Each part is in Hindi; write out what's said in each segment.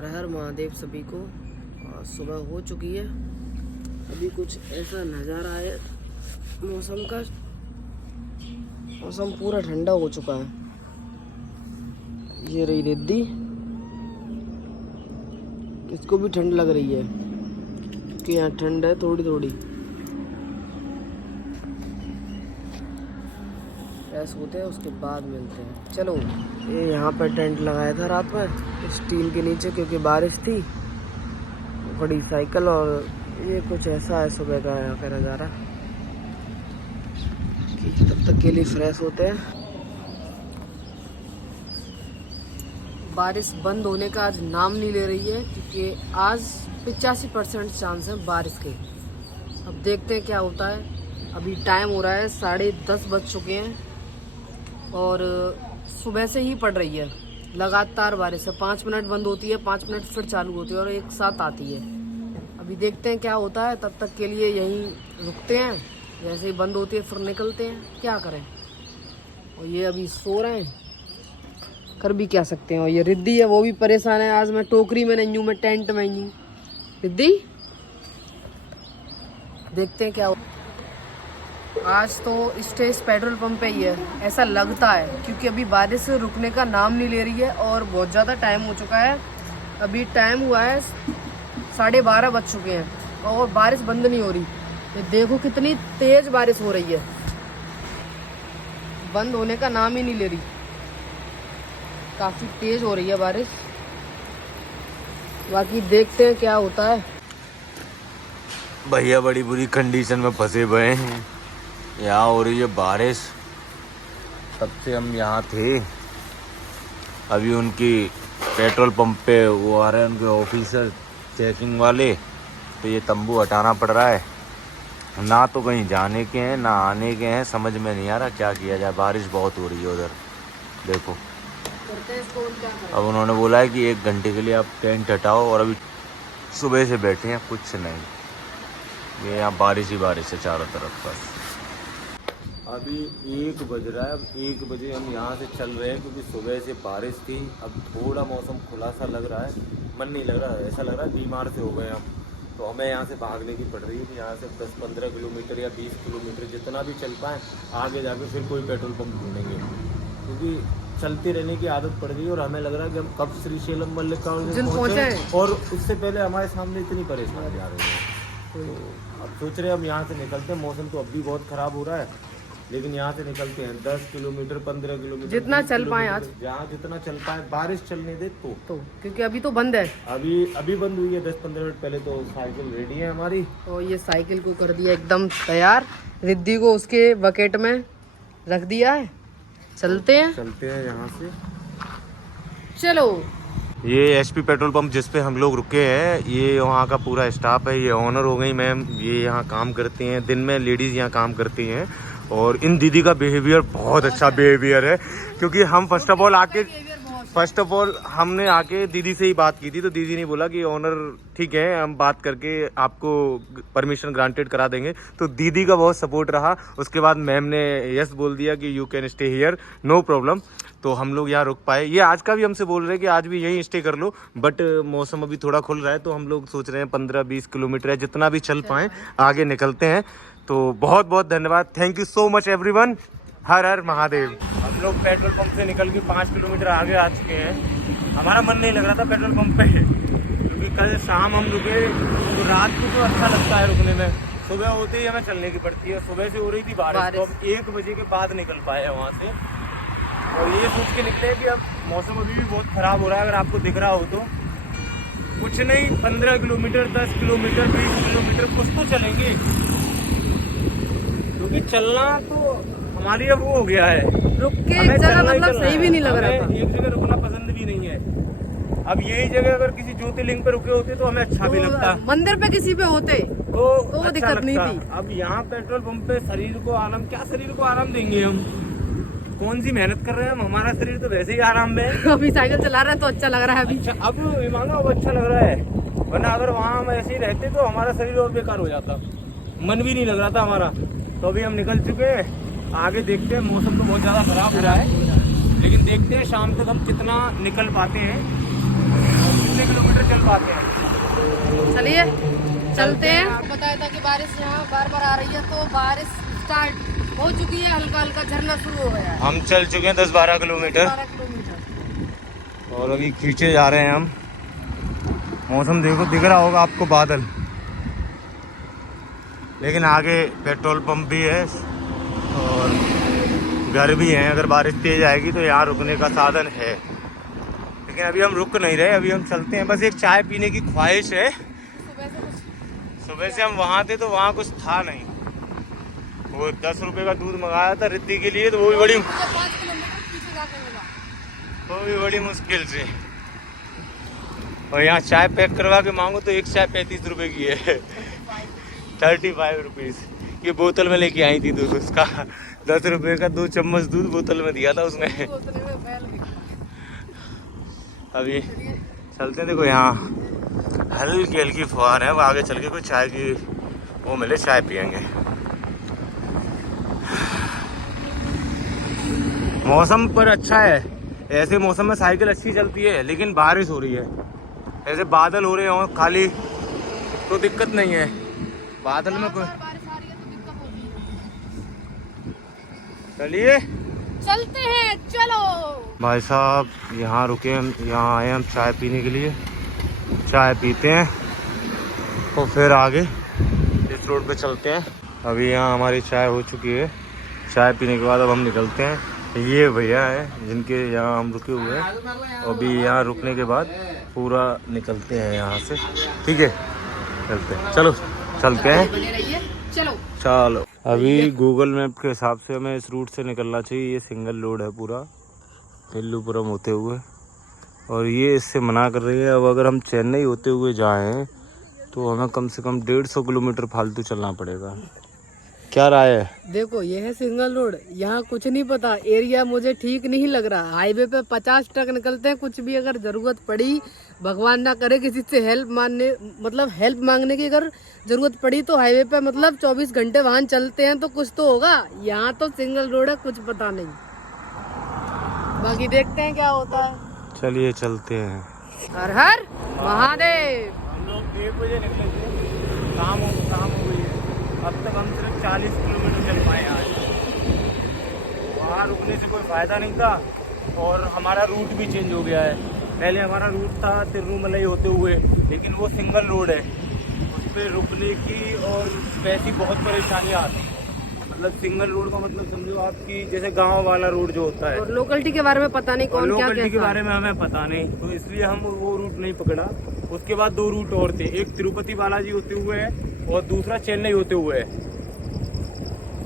हर हर महादेव सभी को। सुबह हो चुकी है, अभी कुछ ऐसा नज़ारा है मौसम का। मौसम पूरा ठंडा हो चुका है। ये रही रिद्धि, इसको भी ठंड लग रही है कि यहाँ ठंड है थोड़ी थोड़ी। फ्रेश होते हैं उसके बाद मिलते हैं। चलो, ये यहाँ पर टेंट लगाया था रात में स्टील के नीचे, क्योंकि बारिश थी। बड़ी साइकिल और ये कुछ ऐसा है सुबह का यहाँ का नज़ारा कि तब तक के लिए फ्रेश होते हैं। बारिश बंद होने का आज नाम नहीं ले रही है, क्योंकि आज 85% चांस है बारिश के। अब देखते हैं क्या होता है। अभी टाइम हो रहा है 10:30 बज चुके हैं और सुबह से ही पड़ रही है लगातार बारिश है। 5 मिनट बंद होती है, 5 मिनट फिर चालू होती है और एक साथ आती है। अभी देखते हैं क्या होता है। तब तक के लिए यहीं रुकते हैं, जैसे ही बंद होती है फिर निकलते हैं। क्या करें, और ये अभी सो रहे हैं, कर भी क्या सकते हैं। और ये रिद्धि है, वो भी परेशान है। आज मैं टोकरी में नहीं हूँ, मैं टेंट में ही हूँ। रिद्धि, देखते हैं क्या होता है। आज तो स्टेज पेट्रोल पंप पे ही है ऐसा लगता है, क्योंकि अभी बारिश रुकने का नाम नहीं ले रही है और बहुत ज़्यादा टाइम हो चुका है। अभी टाइम हुआ है 12:30 बज चुके हैं और बारिश बंद नहीं हो रही। ये देखो कितनी तेज बारिश हो रही है, बंद होने का नाम ही नहीं ले रही। काफ़ी तेज हो रही है बारिश। बाकी देखते हैं क्या होता है। भैया बड़ी बुरी कंडीशन में फंसे हुए हैं। यहाँ हो रही है बारिश, तब से हम यहाँ थे। अभी उनकी पेट्रोल पंप पे वो आ रहे हैं, उनके ऑफिसर चेकिंग वाले, तो ये तंबू हटाना पड़ रहा है। ना तो कहीं जाने के हैं ना आने के हैं, समझ में नहीं आ रहा क्या किया जाए। बारिश बहुत हो रही है उधर, देखो। अब उन्होंने बोला है कि 1 घंटे के लिए आप टेंट हटाओ, और अभी सुबह से बैठे हैं, कुछ नहीं। ये यहाँ बारिश ही बारिश है चारों तरफ। बस अभी 1 बज रहा है। अब 1 बजे हम यहाँ से चल रहे हैं, क्योंकि सुबह से बारिश थी। अब थोड़ा मौसम खुला सा लग रहा है, मन नहीं लग रहा है, ऐसा लग रहा है बीमार से हो गए हम। तो हमें यहाँ से भागने की पड़ रही है कि यहाँ से 10-15 किलोमीटर या 20 किलोमीटर जितना भी चल पाएँ, आगे जाके फिर कोई पेट्रोल पंप ढूंढेंगे, क्योंकि चलते रहने की आदत पड़ गई। और हमें लग रहा है कि हम कब श्रीशैलम मल्लिकार्जुन पहुँचे, और उससे पहले हमारे सामने इतनी परेशानी आ रही है। तो अब सोच रहे हैं हम यहाँ से निकलते हैं। मौसम तो अब भी बहुत ख़राब हो रहा है, लेकिन यहाँ से निकलते हैं। 10 किलोमीटर 15 किलोमीटर जितना चल पाए आज, जहाँ जितना चल पाए। बारिश चलने दे तो क्योंकि अभी तो बंद है। अभी बंद हुई है 10-15 मिनट पहले। तो साइकिल रेडी है हमारी, और ये साइकिल को कर दिया एकदम तैयार। रिद्धि को उसके बकेट में रख दिया है। चलते हैं यहाँ से। चलो। ये एचपी पेट्रोल पंप जिस पे हम लोग रुके हैं, ये वहाँ का पूरा स्टाफ है। ये ऑनर हो गई मैम, ये यहाँ काम करती हैं। दिन में लेडीज़ यहाँ काम करती हैं। और इन दीदी का बिहेवियर बहुत अच्छा बिहेवियर है, क्योंकि हम फर्स्ट ऑफ ऑल हमने आके दीदी से ही बात की थी। तो दीदी ने बोला कि ऑनर ठीक है, हम बात करके आपको परमिशन ग्रांटेड करा देंगे। तो दीदी का बहुत सपोर्ट रहा। उसके बाद मैम ने यस बोल दिया कि you can stay here, no problem. तो हम लोग यहाँ रुक पाए। ये आज का भी हमसे बोल रहे हैं कि आज भी यहीं स्टे कर लो, बट मौसम अभी थोड़ा खुल रहा है, तो हम लोग सोच रहे हैं 15-20 किलोमीटर है, जितना भी चल पाएँ आगे निकलते हैं। तो बहुत बहुत धन्यवाद, thank you so much everyone. हर हर महादेव। हम लोग पेट्रोल पंप से निकल के 5 किलोमीटर आगे आ चुके हैं। हमारा मन नहीं लग रहा था पेट्रोल पंप पे, क्योंकि कल शाम हम रुके। तो रात को तो अच्छा लगता है रुकने में, सुबह होते ही हमें चलने की पड़ती है। सुबह से हो रही थी बारिश, तो अब 1 बजे के बाद निकल पाए हैं वहाँ से। और ये सोच के निकले कि अब मौसम अभी भी बहुत ख़राब हो रहा है। अगर आपको दिख रहा हो तो कुछ नहीं, 15 किलोमीटर 10 किलोमीटर 20 किलोमीटर कुछ तो चलेंगे, क्योंकि चलना तो हमारी अब वो हो गया है। रुक के एक जगह मतलब सही भी नहीं लग रहा था। एक जगह रुकना पसंद भी नहीं है। अब यही जगह अगर किसी ज्योतिर्लिंग पे रुके होते तो हमें अच्छा भी लगता। मंदिर पे किसी पे होते तो अच्छा दिक्कत नहीं थी। अब यहाँ पेट्रोल पंप पे शरीर को आराम, क्या शरीर को आराम देंगे हम? कौन सी मेहनत कर रहे हैं हम? हमारा शरीर तो वैसे ही आराम में है। अभी साइकिल चला रहे हैं तो अच्छा लग रहा है अभी। अच्छा, अब मानो अब अच्छा लग रहा है, वरना अगर वहाँ हम ऐसे ही रहते तो हमारा शरीर और बेकार हो जाता, मन भी नहीं लग रहा था हमारा। तो अभी हम निकल चुके हैं, आगे देखते हैं। मौसम तो बहुत ज़्यादा ख़राब हो रहा है, लेकिन देखते हैं शाम तक हम कितना निकल पाते हैं और कितने किलोमीटर निकल पाते हैं। चलिए चलते हैं। बताया था कि बारिश यहाँ बार बार आ रही है, तो बारिश स्टार्ट हो चुकी है, हल्का हल्का झरना शुरू हो गया है। हम चल चुके हैं 10-12 किलोमीटर 12 किलोमीटर और अभी खींचे जा रहे हैं हम। मौसम देखो, दिख रहा होगा आपको बादल, लेकिन आगे पेट्रोल पंप भी है और घर भी है। अगर बारिश तेज आएगी तो यहाँ रुकने का साधन है, लेकिन अभी हम रुक नहीं रहे, अभी हम चलते हैं। बस एक चाय पीने की ख्वाहिश है। सुबह से हम वहाँ थे तो वहाँ कुछ था नहीं। वो 10 रुपए का दूध मंगाया था रिद्धि के लिए, तो वो भी बड़ी 5 किलोमीटर पीछे जाके मिला। वो भी बड़ी मुश्किल से। और यहाँ चाय पैक करवा के मांगो तो एक चाय 35 रुपए की है। 35 रुपीज़। ये बोतल में लेके आई थी दूध, उसका 10 रुपए का 2 चम्मच दूध बोतल में दिया था उसने। अभी चलते हैं। देखो यहाँ हल्की हल्की फुहार है, वो आगे चल के कोई चाय की वो मिले, चाय पियेंगे। मौसम पर अच्छा है, ऐसे मौसम में साइकिल अच्छी चलती है, लेकिन बारिश हो रही है, ऐसे बादल हो रहे हैं और खाली तो दिक्कत नहीं है। बादल में कोई बारिश आ रही है तो दिक्कत होती है। चलिए चलते हैं, चलो। भाई साहब यहाँ रुके हम, यहाँ आए हम चाय पीने के लिए। चाय पीते हैं और फिर आगे इस रोड पे चलते हैं। अभी यहाँ हमारी चाय हो चुकी है। चाय पीने के बाद अब हम निकलते हैं। ये भैया है जिनके यहाँ हम रुके हुए हैं। अभी यहाँ रुकने के बाद पूरा निकलते हैं यहाँ से, ठीक है? चलते हैं, चलो चलते हैं, बने रहिए, चलो चलो। अभी गूगल मैप के हिसाब से हमें इस रूट से निकलना चाहिए। ये सिंगल रोड है पूरा विल्लुपुरम होते हुए, और ये इससे मना कर रही है। अब अगर हम चेन्नई होते हुए जाएं तो हमें कम से कम 150 किलोमीटर फालतू चलना पड़ेगा। क्या राय है? देखो ये है सिंगल रोड, यहाँ कुछ नहीं पता, एरिया मुझे ठीक नहीं लग रहा। हाईवे पे 50 ट्रक निकलते हैं, कुछ भी अगर जरूरत पड़ी, भगवान ना करे किसी से हेल्प मांगने की अगर जरूरत पड़ी तो हाईवे पे 24 घंटे वाहन चलते हैं तो कुछ तो होगा। यहाँ तो सिंगल रोड है, कुछ पता नहीं। बाकी देखते हैं क्या होता है। चलिए चलते हैं। हर हर महादेव। हम लोग 1 बजे निकले थे, शाम हो गई है। अब तक हम सिर्फ 40 किलोमीटर चल पाए आज। वहाँ रुकने से कोई फ़ायदा नहीं था और हमारा रूट भी चेंज हो गया है। पहले हमारा रूट था तिरुमलाई होते हुए, लेकिन वो सिंगल रोड है, उस पर रुकने की और वैसी बहुत परेशानियाँ आती हैं। मतलब सिंगल रोड का मतलब समझो आपकी जैसे गांव वाला रोड जो होता है। और लोकलिटी के बारे में पता नहीं कौन क्या लोकलिटी के बारे में हमें पता नहीं, तो इसलिए हम वो रूट नहीं पकड़ा। उसके बाद 2 रूट और थे, एक तिरुपति बालाजी होते हुए है और दूसरा चेन्नई होते हुए है।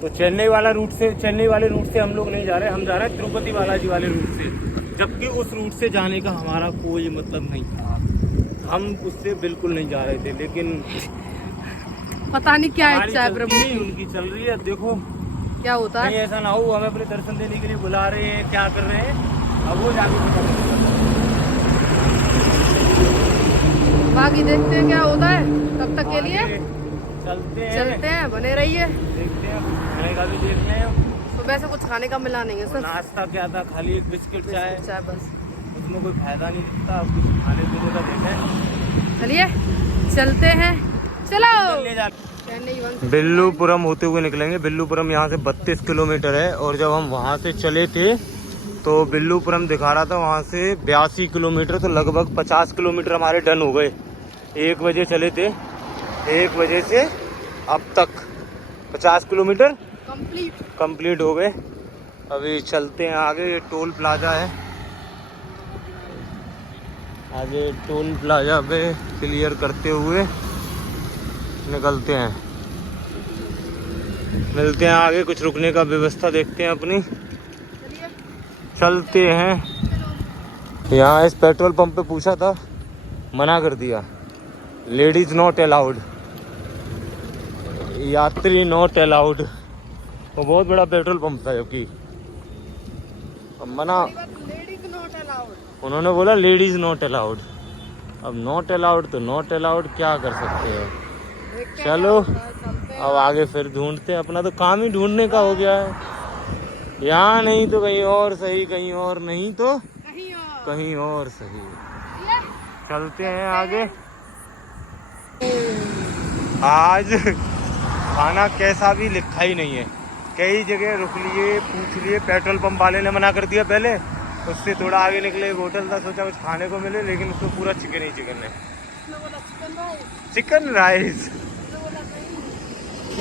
तो चेन्नई वाले रूट से हम लोग नहीं जा रहे, हम जा रहे हैं तिरुपति बालाजी वाले रूट से, जबकि उस रूट से जाने का हमारा कोई मतलब नहीं था। हम उससे बिल्कुल नहीं जा रहे थे, लेकिन पता नहीं क्या इच्छा है प्रभु की। उनकी चल रही है। देखो क्या होता है। नहीं ऐसा ना हो, हमें अपने दर्शन देने के लिए बुला रहे हैं, क्या कर रहे हैं अब वो जाके पता चलेगा। बाकी देखते हैं क्या होता है। तब तक के लिए चलते हैं, बने रहिए। देखते हैं, खाने का भी देखते हैं। सुबह से कुछ खाने का मिला नहीं है सर। नाश्ता क्या था, खाली एक बिस्किट चाय बस। उसमें कोई फायदा नहीं दिखता। अब कुछ खाने पीने का देते हैं। चलिए चलते हैं, चलो। ले जा। विल्लुपुरम होते हुए निकलेंगे। विल्लुपुरम यहाँ से 32 किलोमीटर है, और जब हम वहाँ से चले थे तो विल्लुपुरम दिखा रहा था वहाँ से 82 किलोमीटर, तो लगभग 50 किलोमीटर हमारे डन हो गए। 1 बजे चले थे, 1 बजे से अब तक 50 किलोमीटर कंप्लीट हो गए। अभी चलते हैं आगे। ये टोल प्लाजा है, आगे टोल प्लाजा पे क्लियर करते हुए निकलते हैं। मिलते हैं आगे, कुछ रुकने का व्यवस्था देखते हैं अपनी, चलते हैं। यहाँ इस पेट्रोल पंप पे पूछा था, मना कर दिया, लेडीज नॉट अलाउड, यात्री नॉट अलाउड। वो बहुत बड़ा पेट्रोल पंप था, जबकि मना, उन्होंने बोला लेडीज नॉट अलाउड। अब नॉट अलाउड तो नॉट अलाउड, क्या कर सकते हैं। चलो अब आगे फिर ढूंढते हैं, अपना तो काम ही ढूंढने का हो गया है। यहाँ नहीं तो कहीं और सही, कहीं और नहीं तो कहीं और सही। चलते हैं आगे। आज खाना कैसा भी लिखा ही नहीं है, कई जगह रुक लिए, पूछ लिए, पेट्रोल पंप वाले ने मना कर दिया पहले। उससे थोड़ा आगे निकले, एक होटल था, सोचा कुछ खाने को मिले, लेकिन उसको पूरा चिकन ही चिकन है, चिकन राइस।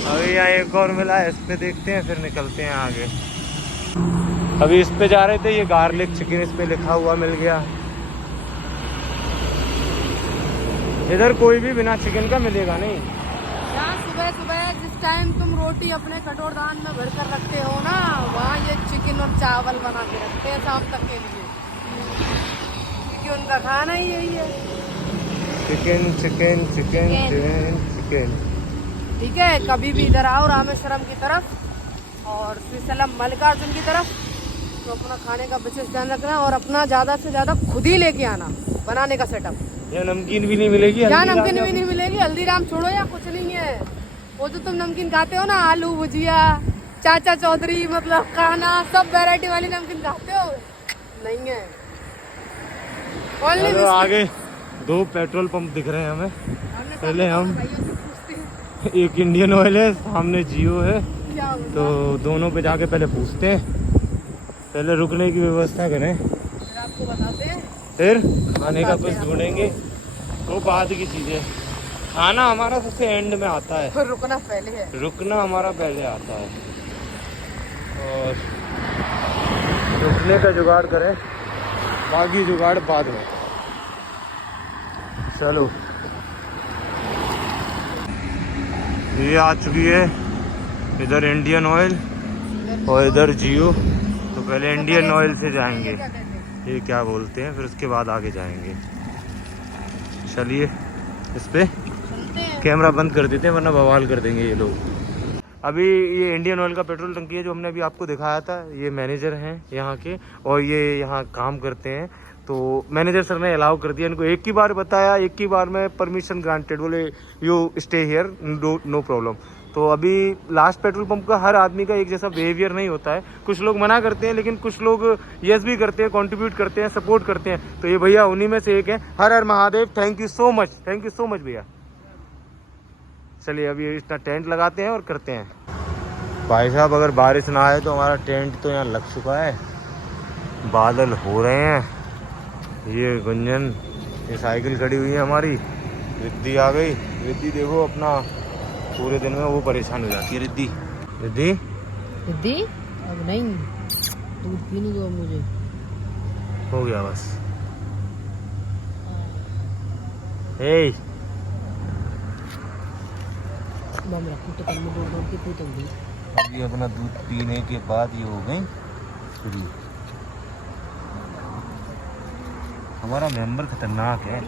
अभी यहाँ एक और मिला है, इस पे देखते हैं फिर निकलते हैं आगे। अभी इस पे जा रहे थे, ये गार्लिक चिकन इस पे लिखा हुआ मिल गया। इधर कोई भी बिना चिकन का मिलेगा नहीं। यहाँ सुबह सुबह जिस टाइम तुम रोटी अपने कटोरदान में भर कर रखते हो ना, वहाँ ये चिकन और चावल बना के रखते हैं शाम तक के लिए, क्योंकि उनका खाना ही यही है, chicken chicken chicken chicken chicken. ठीक है। कभी भी इधर आओ रामेश्वरम की तरफ और श्रीशैलम मल्लिकार्जुन की तरफ, तो अपना खाने का विशेष ध्यान रखना और अपना ज्यादा से ज्यादा खुद ही लेके आना बनाने का सेटअप। यहाँ नमकीन भी नहीं मिलेगी, यहाँ नमकीन भी नहीं मिलेगी, हल्दीराम छोड़ो या कुछ नहीं है। वो जो तुम नमकीन खाते हो ना, आलू भुजिया, चाचा चौधरी, मतलब खाना सब वैरायटी वाली नमकीन खाते हो, नहीं है। तो आगे 2 पेट्रोल पंप दिख रहे हैं हमें। पहले हम एक इंडियन ऑयल है, सामने जियो है, तो दोनों पे जाके पहले पूछते हैं, पहले रुकने की व्यवस्था करें, फिर आपको बताते हैं, फिर खाने का कुछ ढूंढेंगे। वो बाद की चीज़ है, खाना हमारा सबसे एंड में आता है, फिर रुकना पहले है, रुकना हमारा पहले आता है। और रुकने का जुगाड़ करें, बाकी जुगाड़ बाद में। चलो ये आ चुकी है, इधर इंडियन ऑयल और इधर जियो। तो पहले इंडियन ऑयल से जाएंगे, ये क्या बोलते हैं, फिर उसके बाद आगे जाएंगे। चलिए इस पे कैमरा बंद कर देते हैं, वरना बवाल कर देंगे ये लोग। अभी ये इंडियन ऑयल का पेट्रोल टंकी है जो हमने अभी आपको दिखाया था। ये मैनेजर हैं यहाँ के और ये यहाँ काम करते हैं। तो मैनेजर सर ने अलाउ कर दिया इनको, एक ही बार बताया, एक ही बार में परमिशन ग्रांटेड, बोले you stay here, no problem. तो अभी लास्ट पेट्रोल पंप का हर आदमी का एक जैसा बिहेवियर नहीं होता है, कुछ लोग मना करते हैं, लेकिन कुछ लोग यस भी करते हैं, कंट्रीब्यूट करते हैं, सपोर्ट करते हैं। तो ये भैया उन्हीं में से एक है। हर हर Mahadev, thank you so much भैया। चलिए अभी इतना टेंट लगाते हैं और करते हैं। भाई साहब अगर बारिश ना आए तो हमारा टेंट तो यहाँ लग चुका है, बादल हो रहे हैं। ये गुंजन, ये साइकिल खड़ी हुई है हमारी, रिद्धि आ गई। रिद्धि देखो अपना पूरे दिन में वो परेशान हो जाती है। रिद्धि रिद्धि रिद्धि अब नहीं, दूध पीने दो मुझे, हो गया बस। हे अभी अपना दूध पीने के बाद ये हो गई फ्री। हमारा मेंबर खतरनाक है।